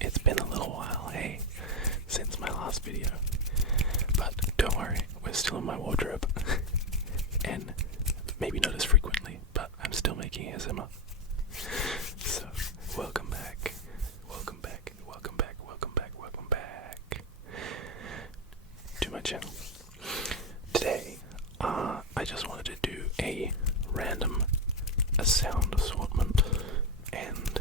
It's been a little while, hey, since my last video. But don't worry, we're still in my wardrobe. And maybe not as frequently, but I'm still making ASMR. So, welcome back. Welcome back, welcome back, welcome back, welcome back to my channel. Today, I just wanted to do a sound assortment, and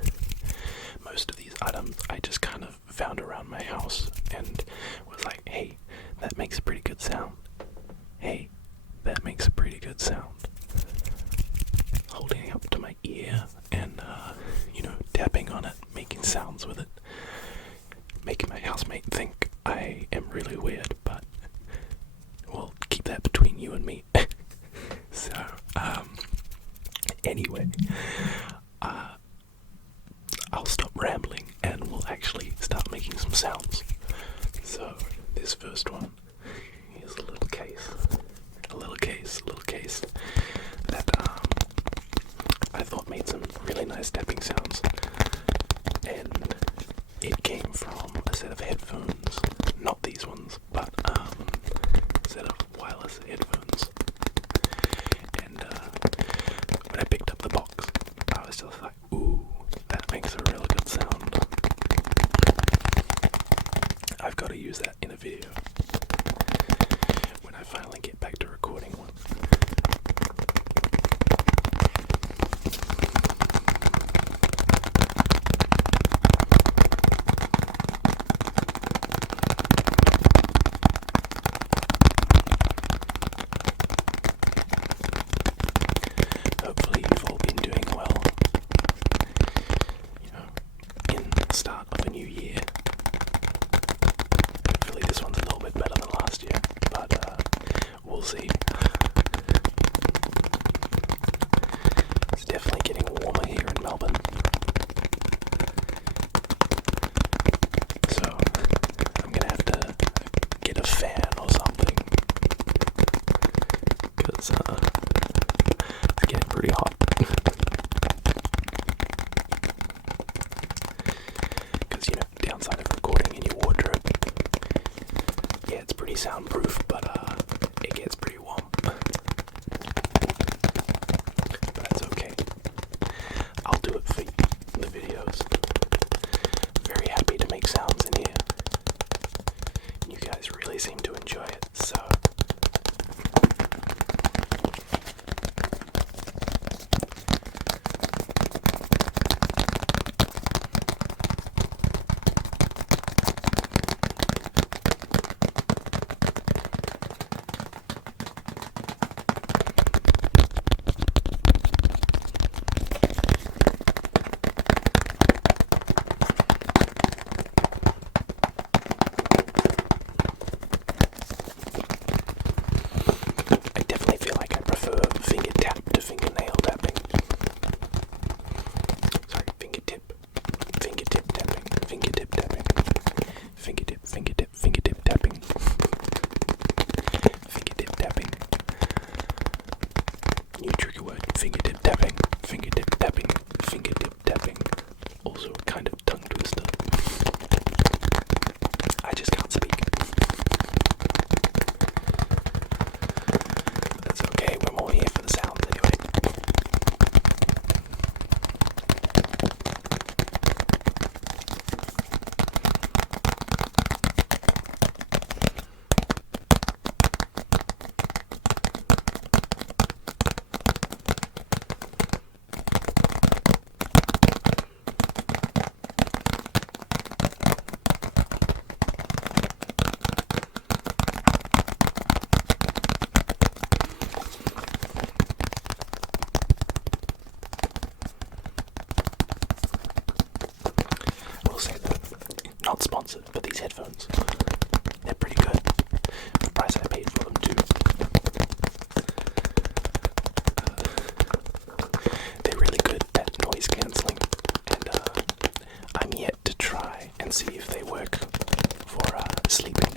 most of these items I just kind of found around my house and was like, hey, that makes a pretty good sound. Hey, that makes a pretty good sound. Holding it up to my ear and, tapping on it, making sounds with it, making my housemate think I am really weird, but we'll keep that between you and me. So, anyway, I'll stop rambling and we'll actually start making some sounds. So, this first one is a little case that I thought made some really nice tapping sounds, and it came from a set of headphones, not these ones, but a set of wireless headphones. And when I picked up the box, I was just like, ooh, that makes a really good sound. I've got to use that in a video when I finally get back to recording one. Hopefully you've all been doing well, in the start of a new year. Hopefully this one's a little bit better than last year, but we'll see. It's definitely getting warmer here in Melbourne. So I'm gonna have to get a fan or something, because it's getting pretty hot. Because, downside of recording in your wardrobe, yeah, it's pretty soundproof, but it gets pretty warm. But that's okay. I'll do it for the videos. Very happy to make sounds in here. You guys really seem to enjoy it, so not sponsored, but these headphones, they're pretty good. The price I paid for them too. They're really good at noise cancelling, and I'm yet to try and see if they work for sleeping.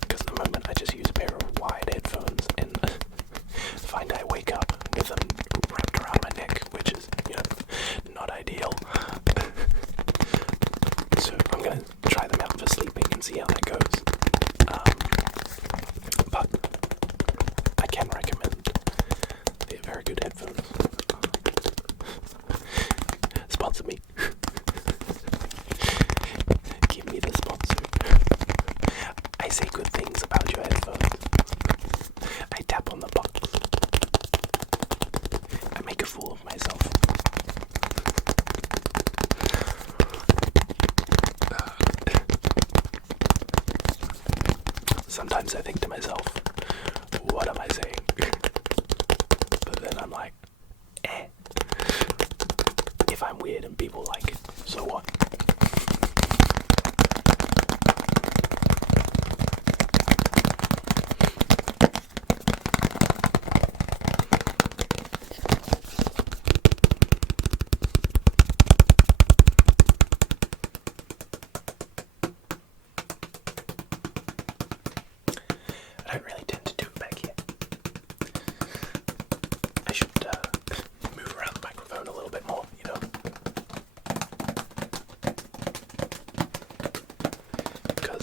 Because at the moment I just use a pair of wired headphones and find I wake up with them wrapped around my neck, which is, not ideal. sometimes I think to myself, what am I saying? But then I'm like, if I'm weird and people like it, so what? I don't really tend to do it back here. I should move around the microphone a little bit more, you know. Because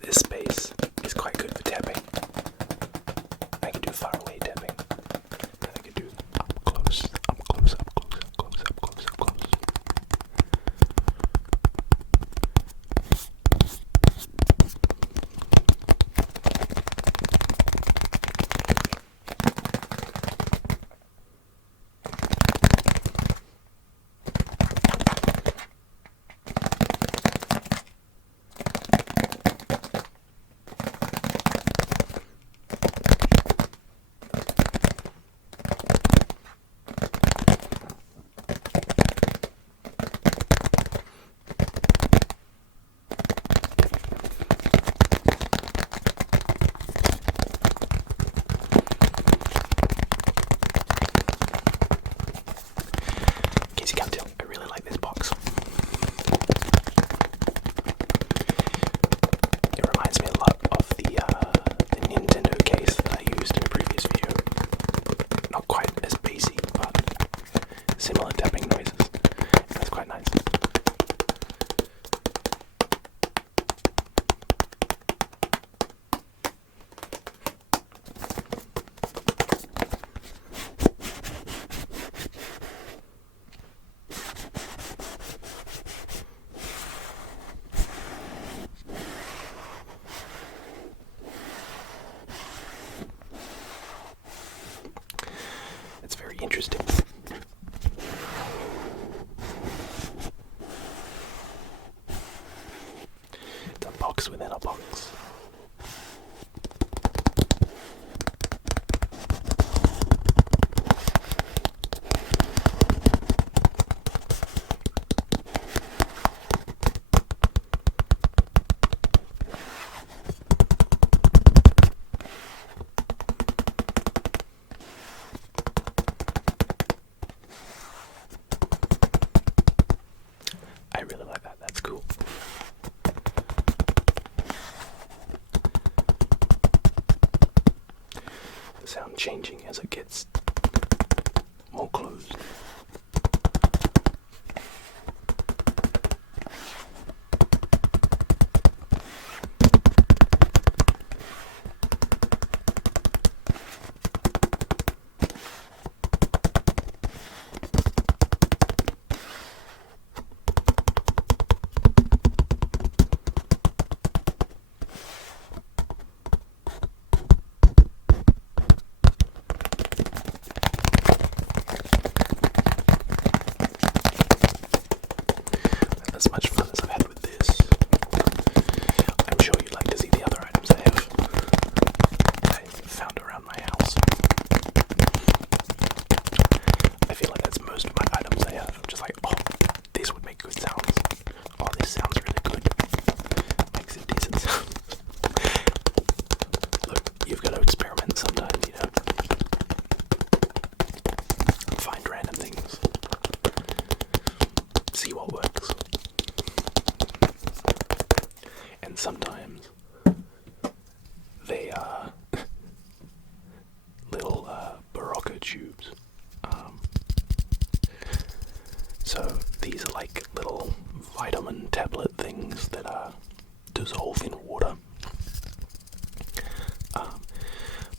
this space is quite good for tapping. I can do far away tapping. And I can do up close, up close, up close, up close, up close, up close. Similar tapping noises. That's quite nice. It's very interesting. Box within a box. I really like that. That's cool. Sound changing as it gets more closed. As much fun as I've had with this, I'm sure you'd like to see the other items I found around my house. I feel like that's most of my items I have. I'm just like, oh, this would make good sounds. Oh, this sounds really good. Makes a decent sound. Look, you've got to experiment sometimes, you know. Find random things. See what works. And sometimes they are little Barocca tubes. So these are like little vitamin tablet things that dissolve in water.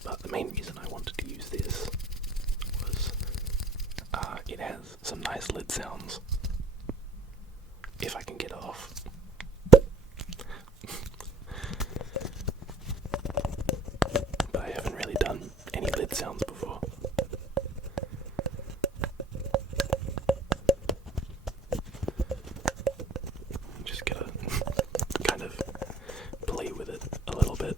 But the main reason I wanted to use this was it has some nice lid sounds. If I can get it off. But I haven't really done any lid sounds before. I'm just gonna kind of play with it a little bit.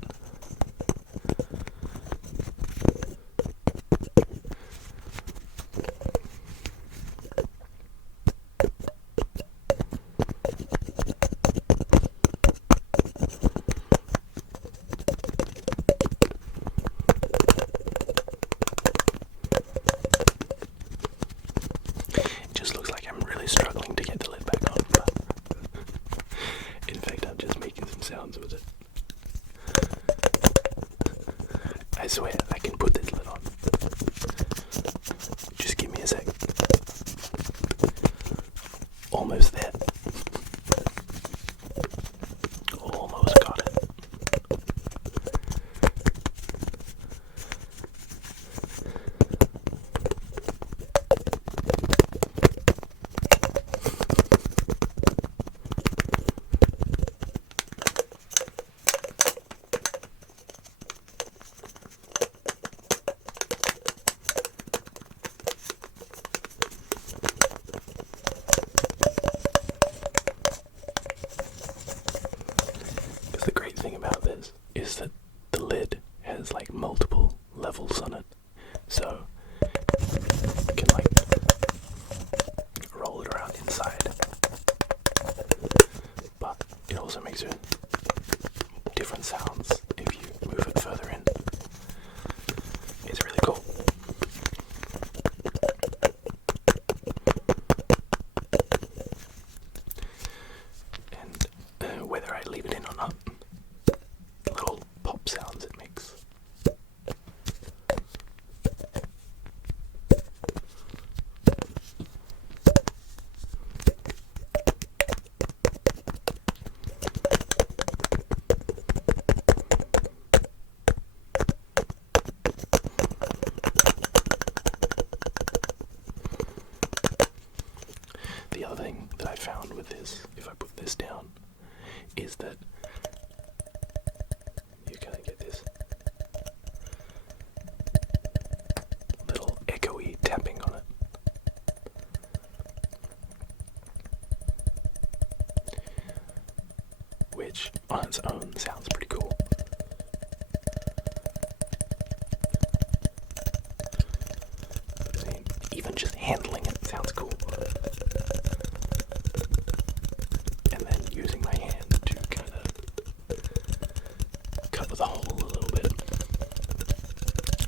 I found with this, if I put this down, is that you kind of get this little echoey tapping on it. Which on its own sounds pretty cool. I mean, even just handling it sounds cool. And then using my hand to kind of cover the hole a little bit,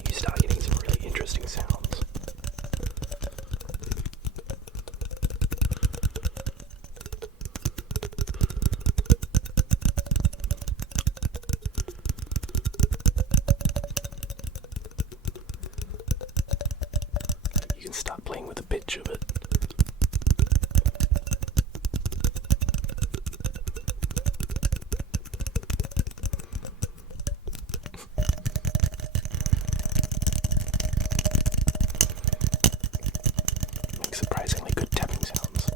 you start getting some really interesting sounds. You can start playing with the pitch of it. Makes surprisingly good tapping sounds.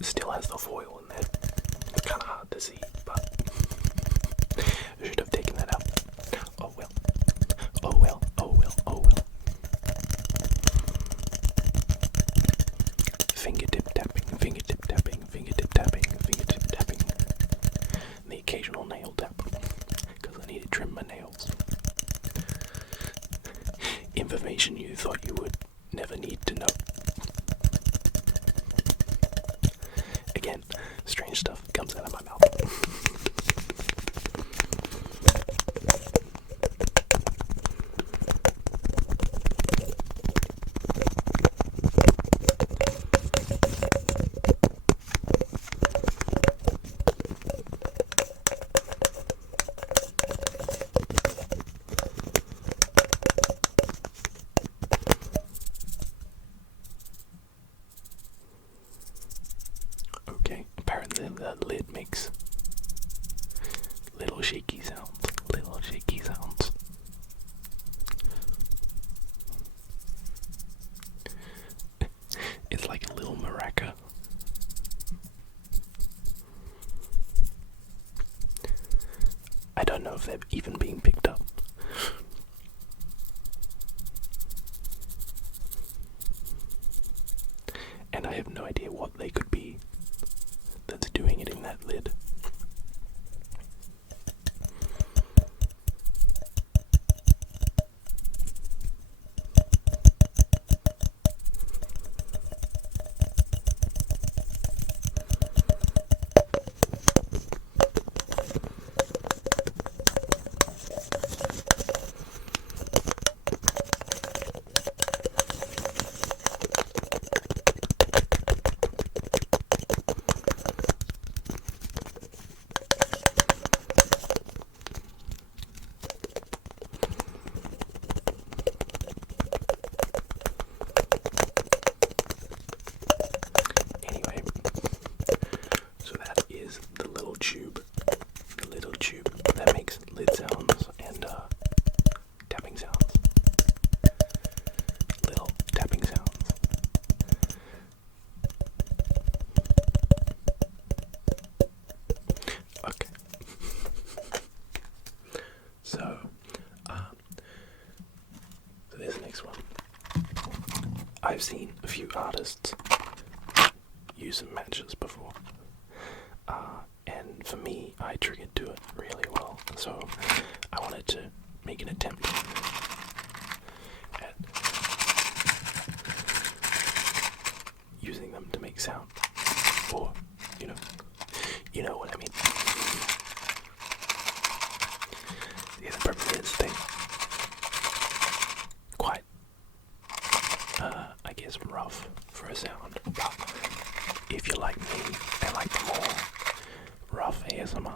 Still has the foil in there. It's kind of hard to see, but I should have taken that out. Oh well. Oh well. Oh well. Oh well. Fingertip tapping, fingertip tapping, fingertip tapping, fingertip tapping. And the occasional nail tap, because I need to trim my nails. Information you thought you would never need to know. Again, strange stuff comes out of my mouth. Okay, apparently the lid makes little shaky sounds. Little shaky sounds. It's like a little maraca. I don't know if they're even being picked up. And I have no idea what they could be that's doing it in that lid. I've seen a few artists use some matches before, and for me, I triggered to it really well, so I wanted to make an attempt at using them to make sound, or, you know what I mean. Yeah, the problem is they quite, I guess, rough for a sound, but if you like me, I like the more rough ASMR.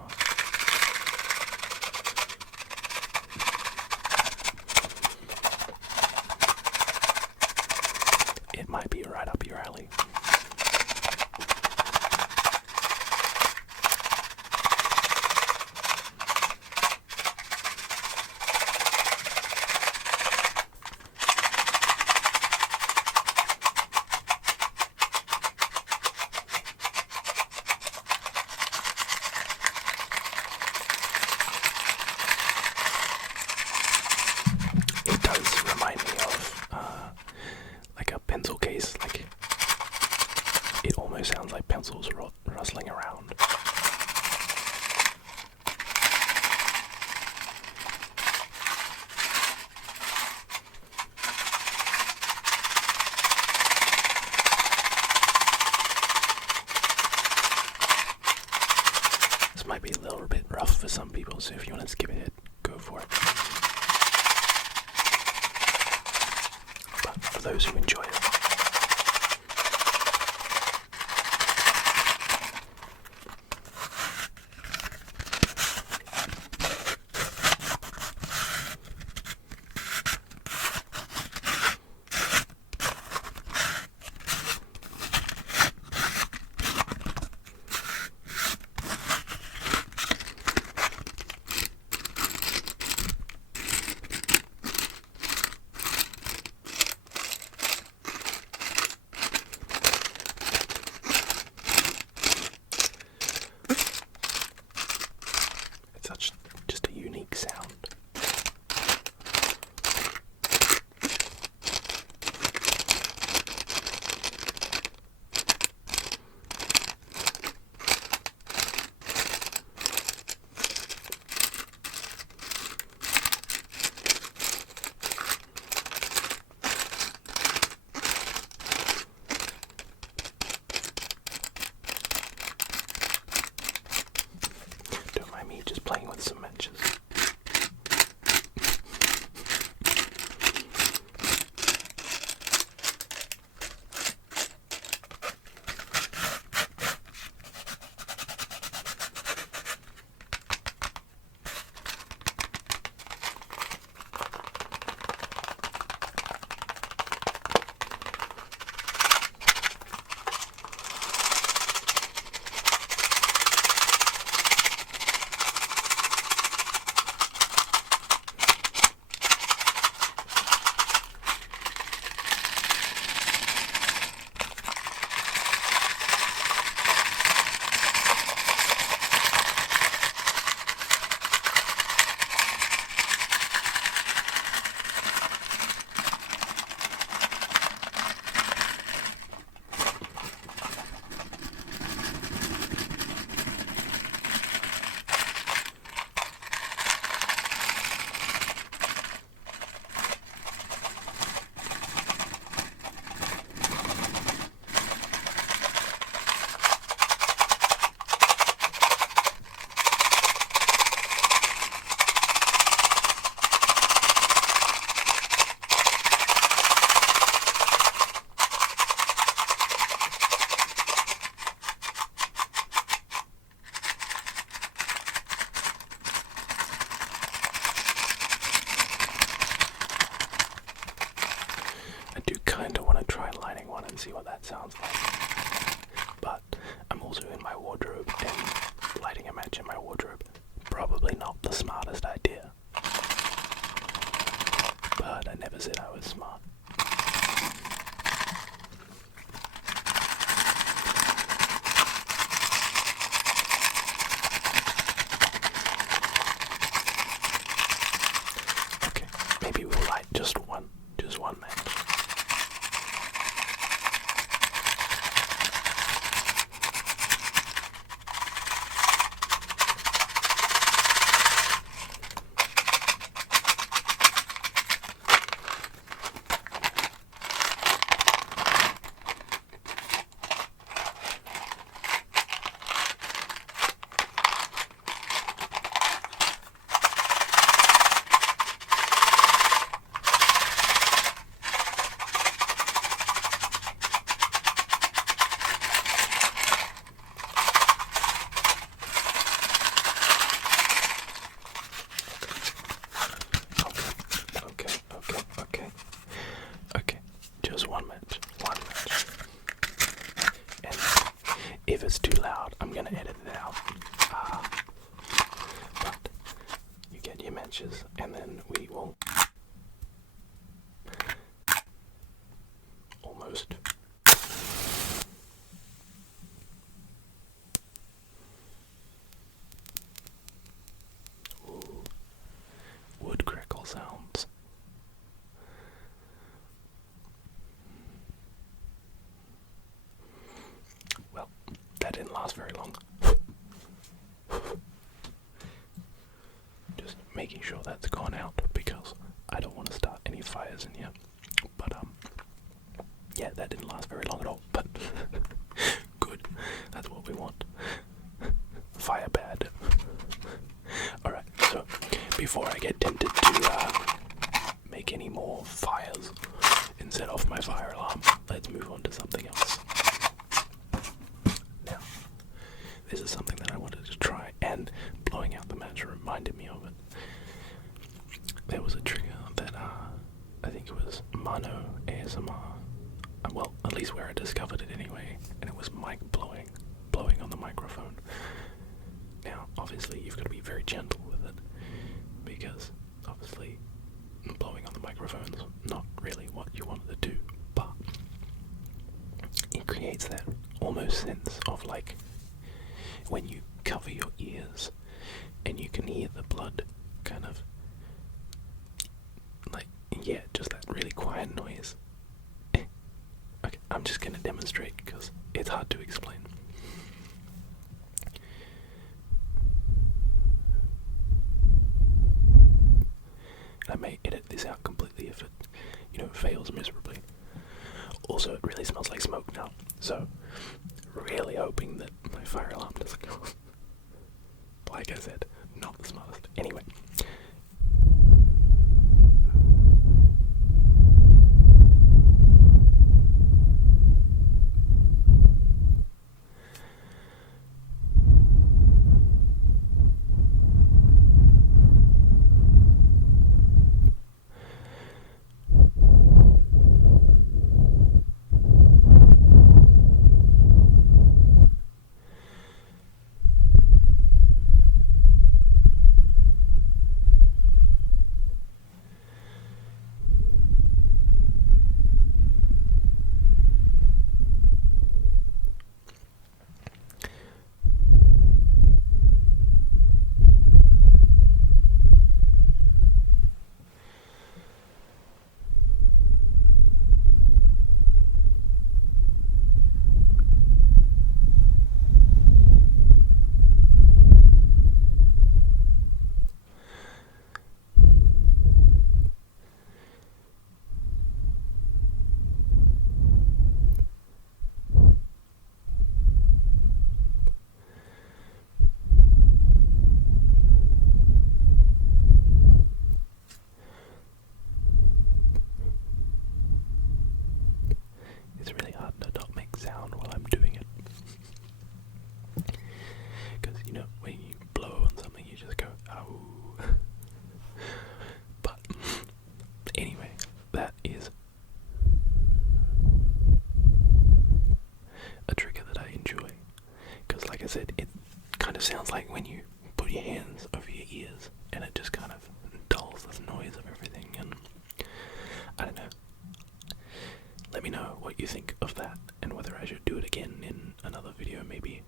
a little bit rough for some people, so if you want to skip ahead, go for it. But for those who enjoy it, just a unique sound. Don't mind me just playing with some matches. See what that sounds like. But I'm also in my wardrobe, and lighting a match in my wardrobe, probably not the smartest idea. But I never said I was smart. Okay, maybe we'll light just one match. If it's too loud, I'm gonna edit it out. But you get your matches, and then we will almost. Ooh. Wood crackle sounds. Well, that didn't last very long. Just making sure that's gone out because I don't want to start any fires in here. But yeah, that didn't last very long at all. But good, that's what we want. Fire bad. before I get tempted to make any more fires and set off my fire alarm, let's move on to something else. Now, this is something that I wanted to try, and blowing out the match reminded me of it. There was a trigger that I think it was Mono ASMR, well, at least where I discovered it anyway, and it was mic blowing on the microphone. Now, obviously, you've got to be very gentle with it, because obviously blowing on the microphone's not really what you wanted to do, but it creates that almost sense of like when you cover your ears and you can hear the blood kind of like, yeah, just that really quiet noise. Okay, I'm just going to demonstrate because it's hard to explain. I may edit this out completely if it, fails miserably. Also, it really smells like smoke now, so really hoping that my fire alarm doesn't go off. Like I said, not the smartest. Anyway. Sound while I'm doing it, because when you blow on something you just go oh. But anyway, that is a trigger that I enjoy, because like I said, it kind of sounds like when you put your hands over your ears and it just kind of dulls the noise of everything, and I don't know. Let me know what you think of that, and whether I should do it again in another video, maybe.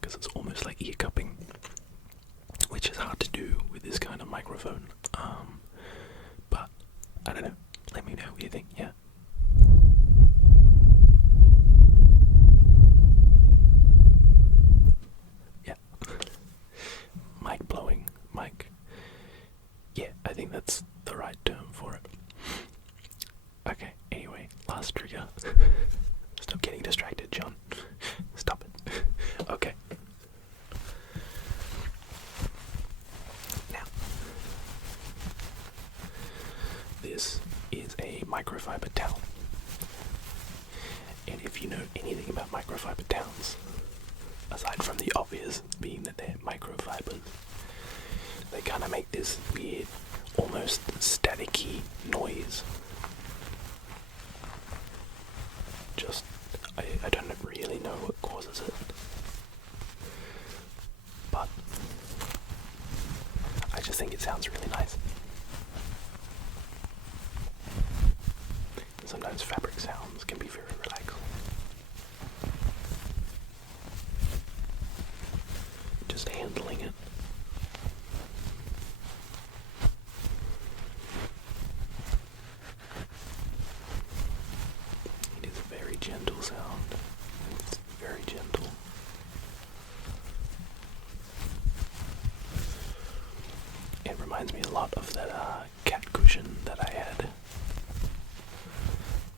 Because it's almost like ear cupping, which is hard to do with this kind of microphone. But I don't know. Let me know what you think. Yeah. I think that's the right term for it. Okay, anyway, last trigger. Stop getting distracted, John. Stop it. Okay. Now, this is a microfiber towel. And if you know anything about microfiber towels, aside from the obvious being that they're microfibers, they kind of make this weird, almost staticky noise. Just, I don't really know what causes it, but I just think it sounds really nice. And sometimes fabric sounds can be very relaxing. Just handling it. Gentle sound. It's very gentle. It reminds me a lot of that cat cushion that I had,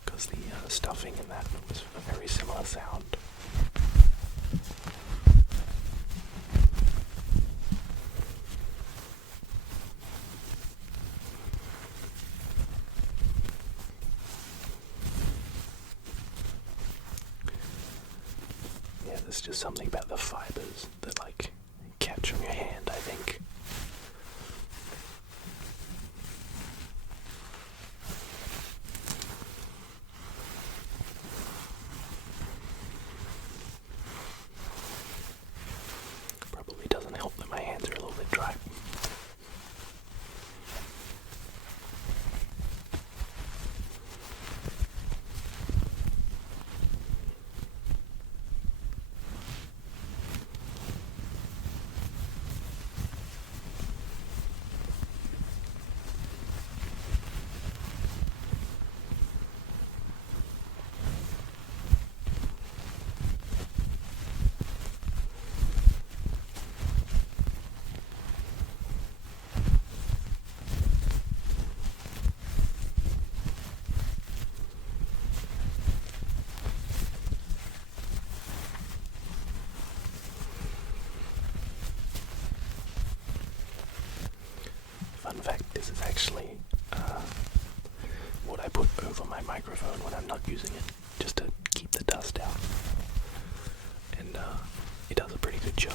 because the the stuffing in that was a very similar sound. Yeah, there's just something about the fibers that like catch on your hand, I think. Probably doesn't help that my hands are a little bit dry. Fun fact, this is actually what I put over my microphone when I'm not using it, just to keep the dust out. And it does a pretty good job.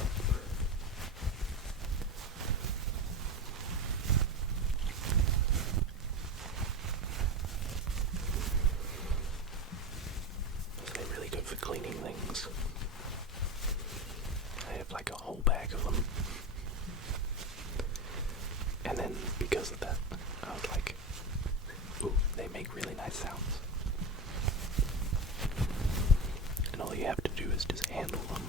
So they're really good for cleaning things. I have like a whole bag of them. And then, because of that, I was like, ooh, they make really nice sounds. And all you have to do is just handle them.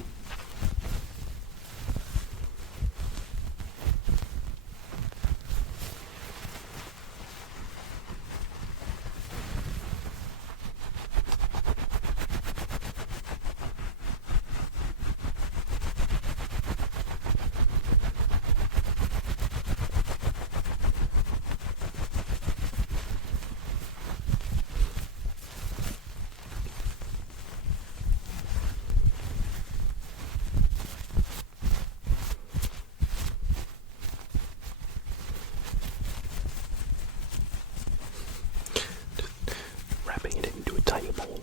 Wrapping it into a tiny bowl.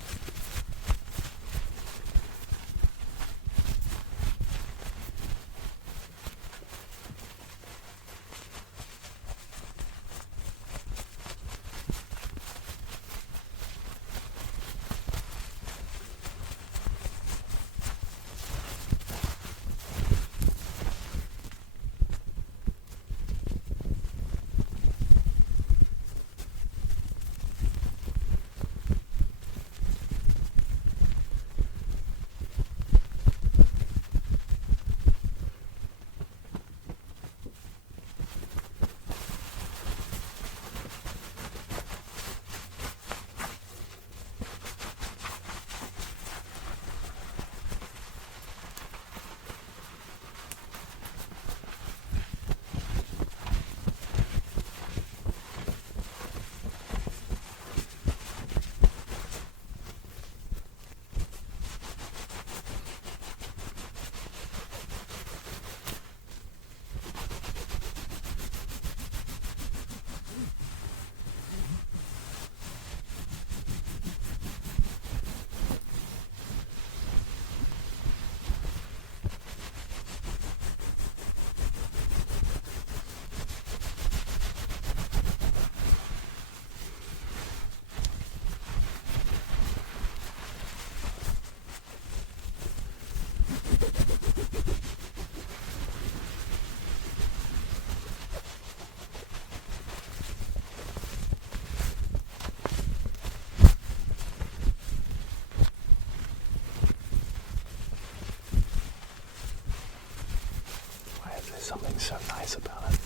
Something so nice about it.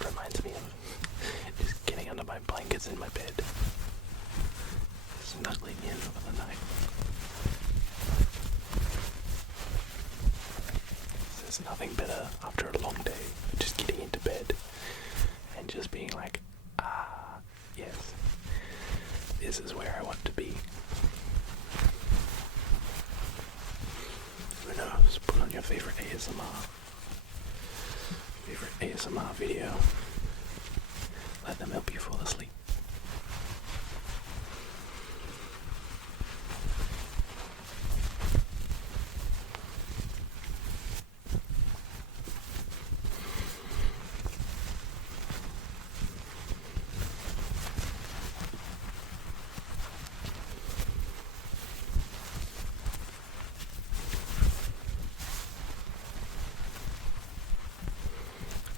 It reminds me of just getting under my blankets in my bed, snuggling in for the night. There's nothing better after a long day than just getting into bed and just being like, ah, yes, this is where I want to be. ASMR video. Let them help you fall asleep.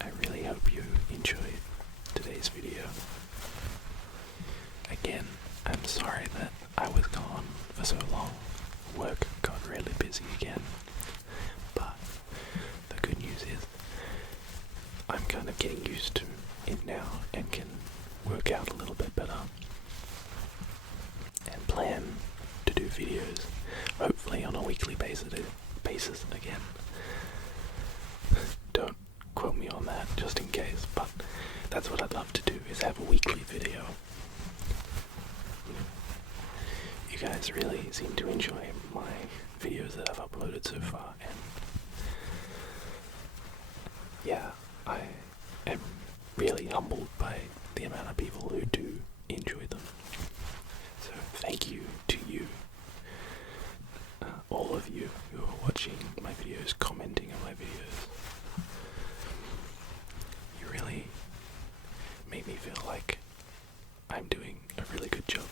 I really hope you enjoyed today's video. Again, I'm sorry that I was gone for so long. Work got really busy again. But the good news is I'm kind of getting used to it now and can work out a little bit better and plan to do videos, hopefully on a weekly basis again. Don't quote me on that just in case, but that's what I'd love to do, is have a weekly video. You guys really seem to enjoy my videos that I've uploaded so far, and yeah, I am really humbled by the amount of people who do enjoy them. So thank you to you, all of you who are watching my videos, commenting on my videos. You really make me feel like I'm doing a really good job.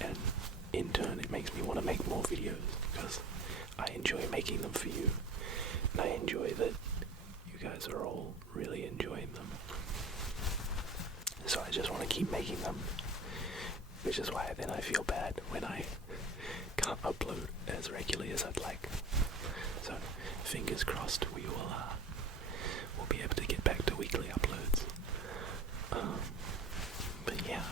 And in turn it makes me want to make more videos, because I enjoy making them for you, and I enjoy that you guys are all really enjoying them. So I just want to keep making them, which is why then I feel bad when I can't upload as regularly as I'd like. So fingers crossed we'll be able to get back to weekly uploads. But yeah,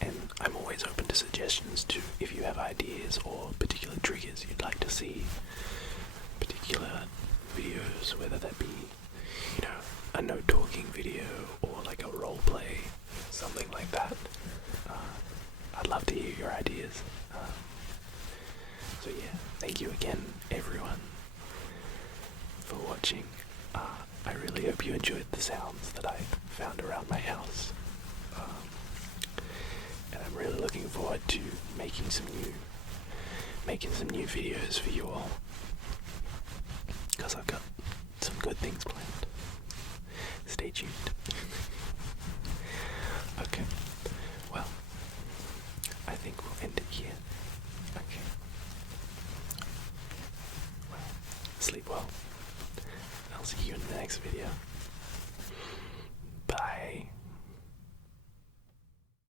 and I'm always open to suggestions too. If you have ideas or particular triggers you'd like to see, particular videos, whether that be, a no talking video or like a role play, something like that, I'd love to hear your ideas. So yeah, thank you again everyone for watching. I really hope you enjoyed the sounds that I found around my house. And I'm really looking forward to making some new videos for you all, because I've got some good things planned. Stay tuned. Okay.